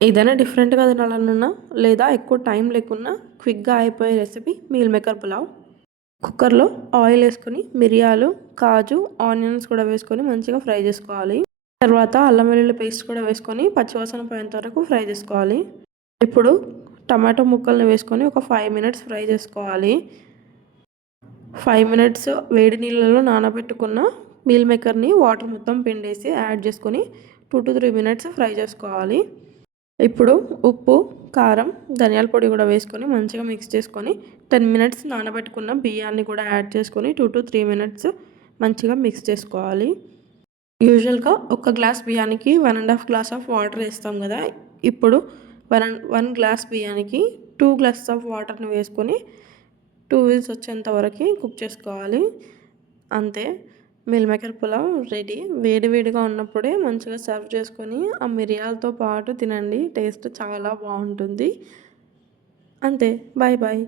ఏదైనా డిఫరెంట్‌గా తినాలనున్నా లేదా ఎక్కువ టైం లేకున్నా క్విక్‌గా అయిపోయే రెసిపీ మీల్ మేకర్ పులావ్. కుక్కర్‌లో ఆయిల్ ఏసుకొని మిరియాలు, కాజు, ఆనియన్స్ కూడా వేసుకొని మంచిగా ఫ్రై చేసుకోవాలి. తర్వాత అల్లం వెల్లుల్లి పేస్ట్ కూడా వేసుకొని పచ్చివాసన పోయేంత వరకు ఫ్రై చేసుకోవాలి. ఇప్పుడు టమాటో ముక్కల్ని వేసుకొని ఒక 5 మినిట్స్ ఫ్రై చేసుకోవాలి. 5 మినిట్స్ వేడి నీళ్ళలో నానబెట్టుకున్న మీల్ మేకర్‌ని వాటర్ మొత్తం పిండేసి యాడ్ చేసుకొని 2-3 మినిట్స్ ఫ్రై చేసుకోవాలి. ఇప్పుడు ఉప్పు, కారం, ధనియాల పొడి కూడా వేసుకొని మంచిగా మిక్స్ చేసుకొని 10 మినిట్స్ నానబెట్టుకున్న బియ్యాన్ని కూడా యాడ్ చేసుకొని 2-3 మినిట్స్ మంచిగా మిక్స్ చేసుకోవాలి. యూజువల్‌గా ఒక గ్లాస్ బియ్యానికి 1½ గ్లాస్ ఆఫ్ వాటర్ వేస్తాం కదా! ఇప్పుడు 1 గ్లాస్ బియ్యానికి 2 గ్లాసెస్ ఆఫ్ వాటర్‌ని వేసుకొని 2 విజిల్స్ వచ్చేంత వరకు కుక్ చేసుకోవాలి. అంతే, మీల్ మేకర్ పులావ్ రెడీ. వేడి వేడిగా ఉన్నప్పుడే మంచిగా సర్వ్ చేసుకొని ఆ మిరియాలతో పాటు తినండి. టేస్ట్ చాలా బాగుంటుంది. అంతే. Bye bye.